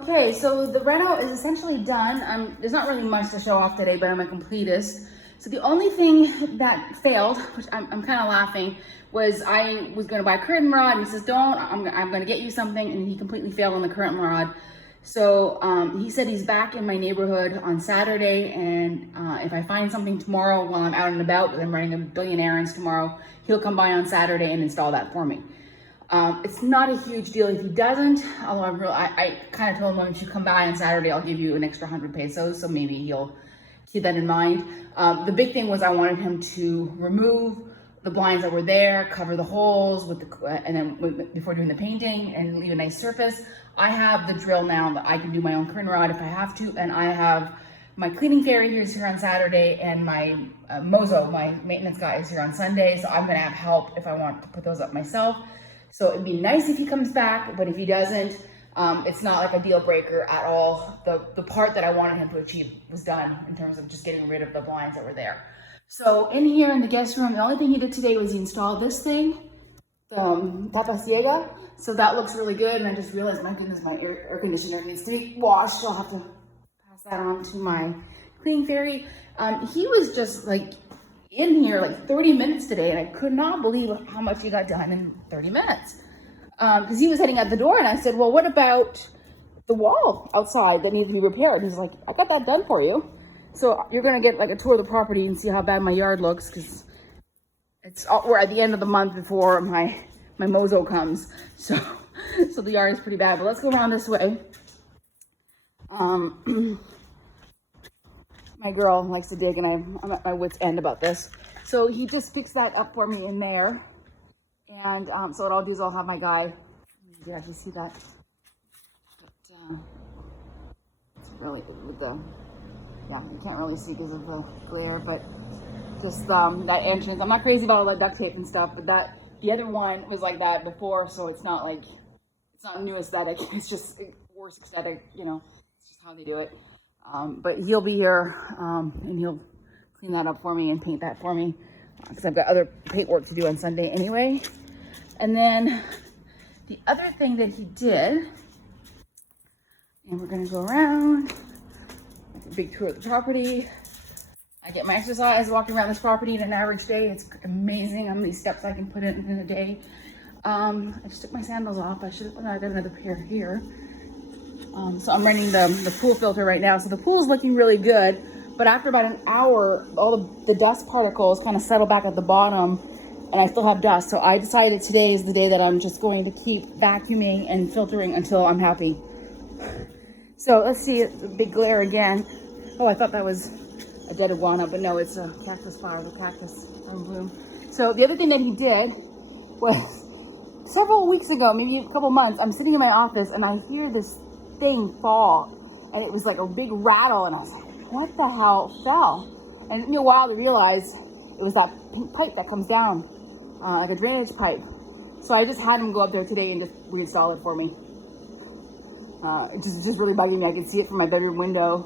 Okay, so the reno is essentially done. There's not really much to show off today, but I'm a completist. So the only thing that failed, which I'm kind of laughing, was I was going to buy a curtain rod, and he says, don't, I'm going to get you something, and he completely failed on the curtain rod. So he said he's back in my neighborhood on Saturday, and if I find something tomorrow while I'm out and about, because I'm running a billion errands tomorrow, he'll come by on Saturday and install that for me. It's not a huge deal if he doesn't, although I kind of told him, when you come by on Saturday, I'll give you an extra 100 pesos, so maybe he'll keep that in mind. The big thing was I wanted him to remove the blinds that were there, cover the holes with and then before doing the painting, and leave a nice surface. I have the drill now that I can do my own curtain rod if I have to, and I have my cleaning fairy here on Saturday, and my Mozo, my maintenance guy, is here on Sunday, so I'm gonna have help if I want to put those up myself. So it'd be nice if he comes back, but if he doesn't, it's not like a deal breaker at all. The part that I wanted him to achieve was done in terms of just getting rid of the blinds that were there. So in here in the guest room, the only thing he did today was he installed this thing, the tapa ciega. So that looks really good. And I just realized, my goodness, my air conditioner needs to be washed. So I'll have to pass that on to my cleaning fairy. He was just like in here like 30 minutes today, and I could not believe how much he got done in 30 minutes. Because he was heading out the door, and I said, well, what about the wall outside that needs to be repaired? He's like, I got that done for you. So you're gonna get like a tour of the property and see how bad my yard looks, because we're at the end of the month before my Mozo comes. So the yard is pretty bad, but let's go around this way. My girl likes to dig, and I'm at my wit's end about this. So he just fixed that up for me in there. And so what I'll do is I'll have my guy, you can actually see that. But, it's really, with the, yeah, you can't really see because of the glare, but just that entrance. I'm not crazy about all that duct tape and stuff, but the other one was like that before, so it's not like, it's not new aesthetic. It's just worse aesthetic, you know, it's just how they do it. But he'll be here, and he'll clean that up for me and paint that for me, because I've got other paint work to do on Sunday anyway. And then the other thing that he did, and we're gonna go around, make a big tour of the property. I get my exercise walking around this property in an average day. It's amazing how many steps I can put in a day. I just took my sandals off. I got another pair here. So I'm running the pool filter right now. So the pool is looking really good, but after about an hour, all the dust particles kind of settle back at the bottom, and I still have dust. So I decided today is the day that I'm just going to keep vacuuming and filtering until I'm happy. So let's see the big glare again. Oh, I thought that was a dead iguana, but no, it's a cactus flower, the cactus in bloom. So the other thing that he did was, several weeks ago, maybe a couple months, I'm sitting in my office and I hear this thing fall, and it was like a big rattle, and I was like, what the hell fell? And it took me a while to realize it was that pink pipe that comes down, like a drainage pipe. So I just had him go up there today and just reinstall it for me. It's just really bugging me. I can see it from my bedroom window,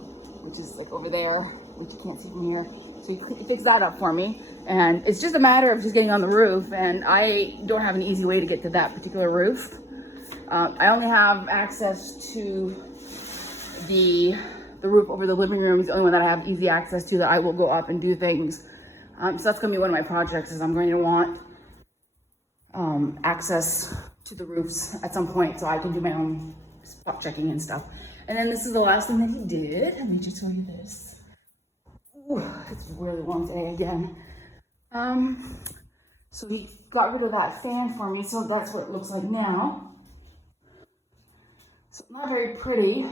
which is like over there, which you can't see from here. So he fixed that up for me, and it's just a matter of just getting on the roof, and I don't have an easy way to get to that particular roof. I only have access to the roof over the living room. Is the only one that I have easy access to, that I will go up and do things. So that's gonna be one of my projects, is I'm going to want access to the roofs at some point so I can do my own spot checking and stuff. And then this is the last thing that he did. Let me just show you this. Ooh, it's really long today again. So he got rid of that fan for me, so that's what it looks like now. So not very pretty,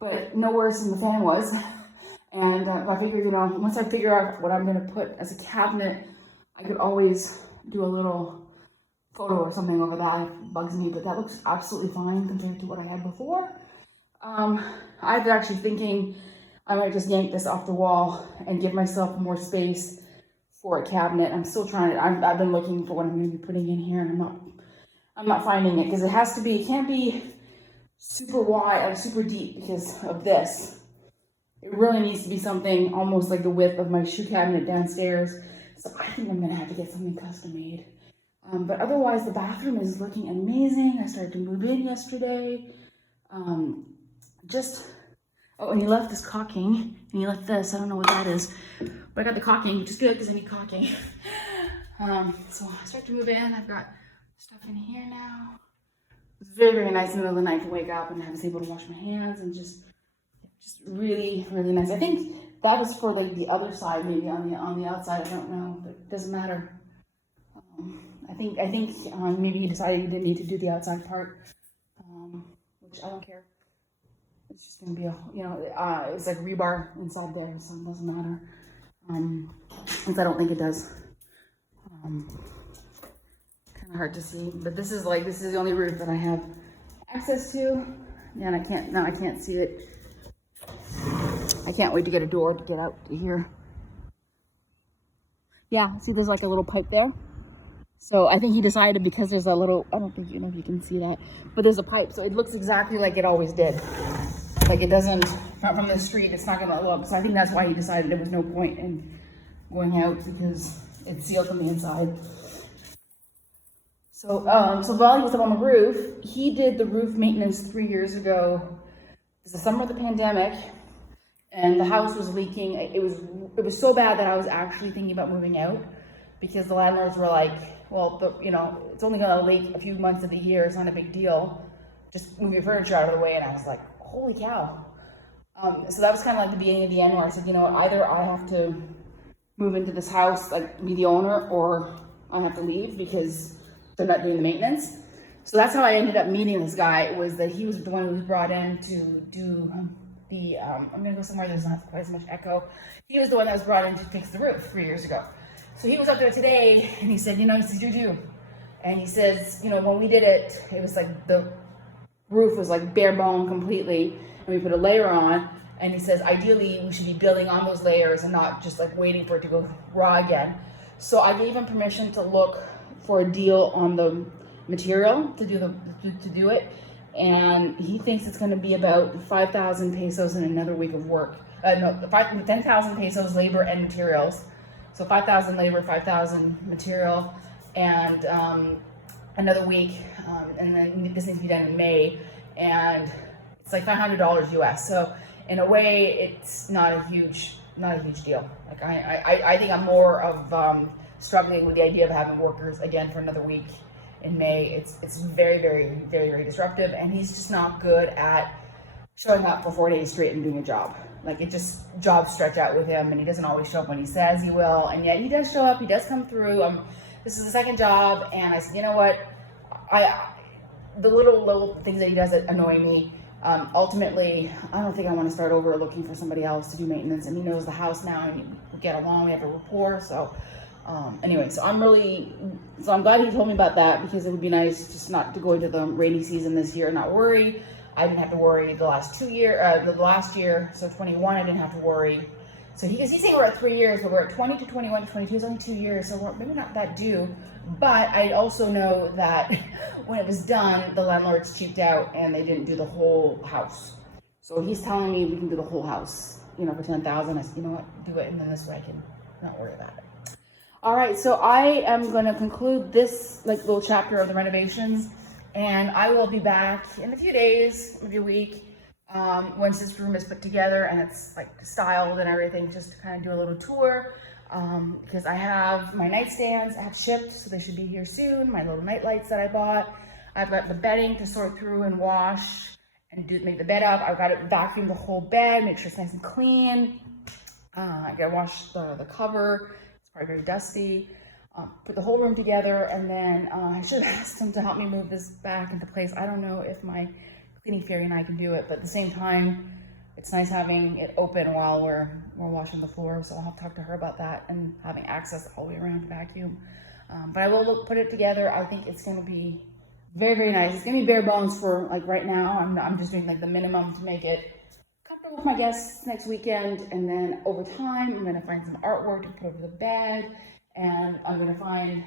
but no worse than the fan was. And I figured, you know, once I figure out what I'm going to put as a cabinet, I could always do a little photo or something over that. It bugs me, but that looks absolutely fine compared to what I had before. I was actually thinking I might just yank this off the wall and give myself more space for a cabinet. I'm still trying to, I've been looking for what I'm going to be putting in here, and I'm not finding it, because it has to be, it can't be super wide or super deep because of this. It really needs to be something almost like the width of my shoe cabinet downstairs. So I think I'm gonna have to get something custom made. But otherwise, the bathroom is looking amazing. I started to move in yesterday. Just, oh, and he left this caulking, and he left this, I don't know what that is, but I got the caulking, which is good because I need caulking. So I start to move in, I've got stuff in here now. It's very, very nice in the middle of the night to wake up and I was able to wash my hands and just really, really nice. I think that was for like the other side, maybe on the outside, I don't know, but it doesn't matter. I think maybe he decided he didn't need to do the outside part, which I don't care. It's just gonna be a, it's like rebar inside there, so it doesn't matter. Since I don't think it does. Kind of hard to see, but this is the only roof that I have access to, and I can't see it. I can't wait to get a door to get out to here. Yeah, see, there's like a little pipe there. So I think he decided because there's a little, I don't think if you can see that, but there's a pipe, so it looks exactly like it always did. Like it doesn't, not from the street, it's not gonna look. So I think that's why he decided there was no point in going out, because it's sealed from the inside. So, so while he was up on the roof, he did the roof maintenance 3 years ago. It was the summer of the pandemic, and the house was leaking. It was so bad that I was actually thinking about moving out, because the landlords were like, well, it's only gonna leak a few months of the year. It's not a big deal. Just move your furniture out of the way. And I was like, holy cow. So that was kind of like the beginning of the end, where I said, you know what, either I have to move into this house, like be the owner, or I have to leave because they're not doing the maintenance. So that's how I ended up meeting this guy, was that he was the one who was brought in to do the, I'm gonna go somewhere there's not quite as much echo. He was the one that was brought in to fix the roof 3 years ago. So he was up there today and he said, he says, Juju. And he says, when we did it, it was like the roof was like bare bone completely, and we put a layer on. And he says, ideally, we should be building on those layers and not just like waiting for it to go raw again. So I gave him permission to look for a deal on the material to do it. And he thinks it's going to be about 5,000 pesos in another week of work. 10,000 pesos labor and materials. So 5,000 labor, 5,000 material, and another week. And then this needs to be done in May. And it's like $500 US. So in a way, it's not a huge deal. Like I think I'm more of struggling with the idea of having workers again for another week in May. It's very, very, very, very disruptive, and he's just not good at showing up for 4 days straight and doing a job. Like jobs stretch out with him, and he doesn't always show up when he says he will, and yet he does show up. He does come through. This is the second job, and I said, you know what? The little things that he does that annoy me. Ultimately, I don't think I want to start over looking for somebody else to do maintenance, and he knows the house now, and we get along, we have a rapport. So anyway, so I'm glad he told me about that, because it would be nice just not to go into the rainy season this year and not worry. I didn't have to worry the last year, so 21, I didn't have to worry. So he's saying we're at 3 years, but we're at 20 to 21 to 22 is only 2 years, so we're maybe not that due. But I also know that when it was done, the landlords cheaped out and they didn't do the whole house. So he's telling me we can do the whole house, for 10,000. I said, you know what, do it, and then this way I can not worry about it. All right, so I am going to conclude this little chapter of the renovations, and I will be back in a few days, maybe a week, once this room is put together and it's styled and everything, just to kind of do a little tour. Because I have my nightstands, I have shipped, so they should be here soon. My little night lights that I bought. I've got the bedding to sort through and wash and make the bed up. I've got to vacuum the whole bed, make sure it's nice and clean. I gotta wash the cover. It's probably very dusty. Put the whole room together, and then I should have asked him to help me move this back into place. I don't know if my cleaning fairy and I can do it, but at the same time, it's nice having it open while we're washing the floor, so I'll have to talk to her about that and having access all the way around to vacuum. But I will put it together. I think it's going to be very, very nice. It's going to be bare bones for right now. I'm just doing the minimum to make it comfortable with my guests next weekend, and then over time I'm going to find some artwork to put over the bed, and I'm going to find,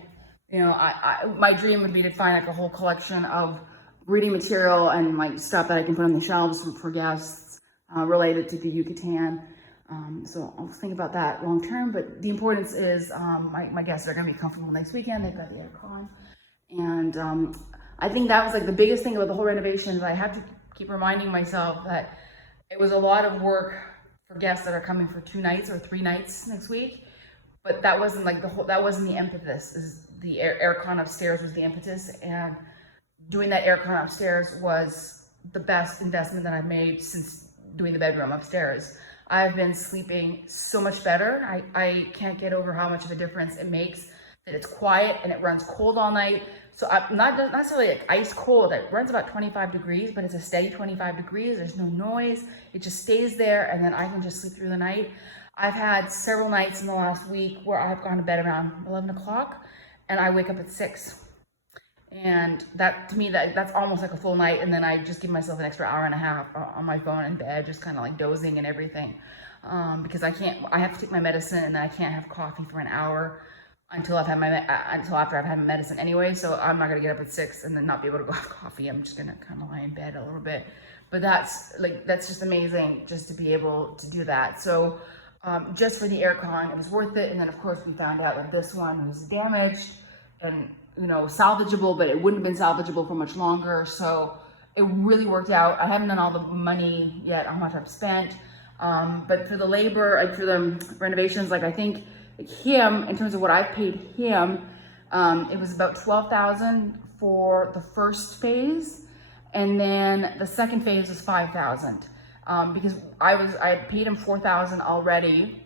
my dream would be to find a whole collection of reading material and stuff that I can put on the shelves for guests. Related to the Yucatan. So I'll think about that long term, but the importance is my guests are going to be comfortable next weekend. They've got the aircon. And I think that was the biggest thing about the whole renovation, is I have to keep reminding myself that it was a lot of work for guests that are coming for 2 nights or 3 nights next week. But that wasn't like that wasn't the impetus. Is the aircon upstairs was the impetus, and doing that aircon upstairs was the best investment that I've made since doing the bedroom upstairs. I've been sleeping so much better. I can't get over how much of a difference it makes that it's quiet and it runs cold all night. So I'm not necessarily like ice cold. It runs about 25 degrees, but it's a steady 25 degrees. There's no noise. It just stays there, and then I can just sleep through the night. I've had several nights in the last week where I've gone to bed around 11 o'clock and I wake up at 6. And that, to me, that's almost like a full night. And then I just give myself an extra hour and a half on my phone in bed, just kind of like dozing and everything. Because I have to take my medicine, and then I can't have coffee for an hour until after I've had my medicine anyway. So I'm not gonna get up at 6 and then not be able to go have coffee. I'm just gonna kind of lie in bed a little bit. But that's just amazing just to be able to do that. So just for the aircon, it was worth it. And then of course we found out that this one was damaged and, you know, salvageable, but it wouldn't have been salvageable for much longer. So it really worked out. I haven't done all the money yet, how much I've spent. But for the labor and for the renovations, like I think him, in terms of what I've paid him, it was about $12,000 for the first phase. And then the second phase was $5,000. Because I had paid him $4,000 already.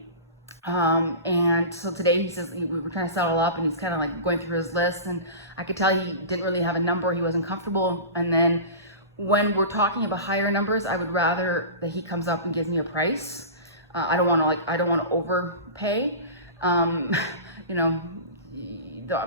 And so today he says we were trying to settle up, and he's kind of like going through his list, and I could tell he didn't really have a number. He wasn't comfortable. And then when we're talking about higher numbers, I would rather that he comes up and gives me a price. I don't want to overpay. You know,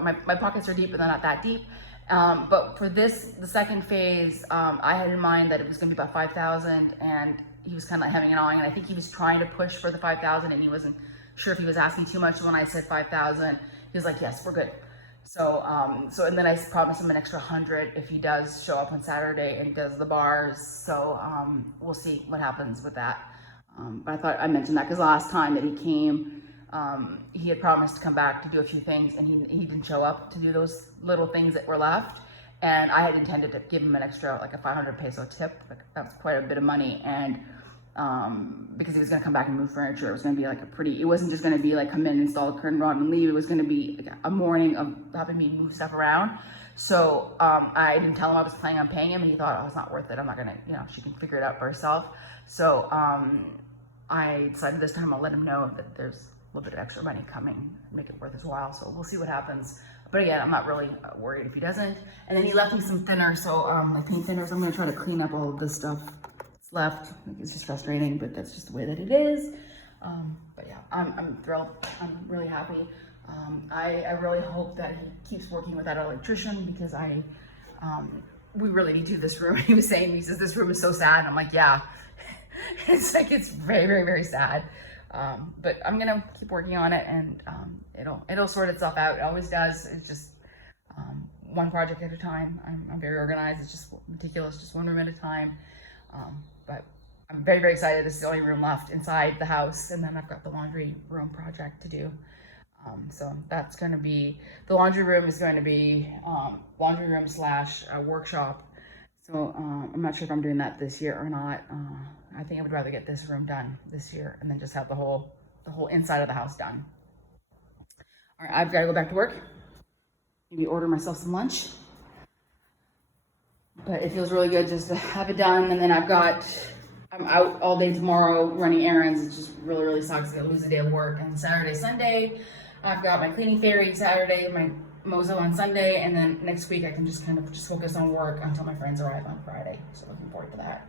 my pockets are deep, but they're not that deep. But for the second phase, I had in mind that it was going to be about 5,000, and he was kind of like having an awing, and I think he was trying to push for the 5,000, and he wasn't sure if he was asking too much. When I said 5,000, he was like, yes, we're good. So, and then I promised him an extra 100 if he does show up on Saturday and does the bars. So, we'll see what happens with that. But I thought I mentioned that because last time that he came, he had promised to come back to do a few things, and he didn't show up to do those little things that were left. And I had intended to give him an extra, like a 500 peso tip. Like, that's quite a bit of money. And because he was going to come back and move furniture, it was going to be like it wasn't just going to be like come in, install a curtain rod and leave. It was going to be like a morning of having me move stuff around. So I didn't tell him I was planning on paying him, and he thought, oh, it's not worth it. I'm not going to, you know, she can figure it out for herself. So I decided this time I'll let him know that there's a little bit of extra money coming, make it worth his while. So we'll see what happens. But again, I'm not really worried if he doesn't. And then he left me some thinner, so like paint thinners. I'm gonna try to clean up all of this stuff that's left. Like, it's just frustrating, but that's just the way that it is. But yeah, I'm thrilled. I'm really happy. I really hope that he keeps working with that electrician, because we really need to do this room. He was saying, he says, this room is so sad. And I'm like, yeah, it's like, it's very, very, very sad. But I'm gonna keep working on it, and it'll sort itself out. It always does. It's just one project at a time. I'm very organized. It's just meticulous, just one room at a time. But I'm very, very excited. This is the only room left inside the house, and then I've got the laundry room project to do. So that's going to be, the laundry room is going to be laundry room / workshop. So I'm not sure if I'm doing that this year or not. I think I would rather get this room done this year and then just have the whole inside of the house done. All right, I've got to go back to work. Maybe order myself some lunch. But it feels really good just to have it done. And then I'm out all day tomorrow running errands. It just really, really sucks to lose a day of work. And Saturday, Sunday, I've got my cleaning fairy Saturday, my mozo on Sunday, and then next week I can just kind of focus on work until my friends arrive on Friday. So looking forward to that.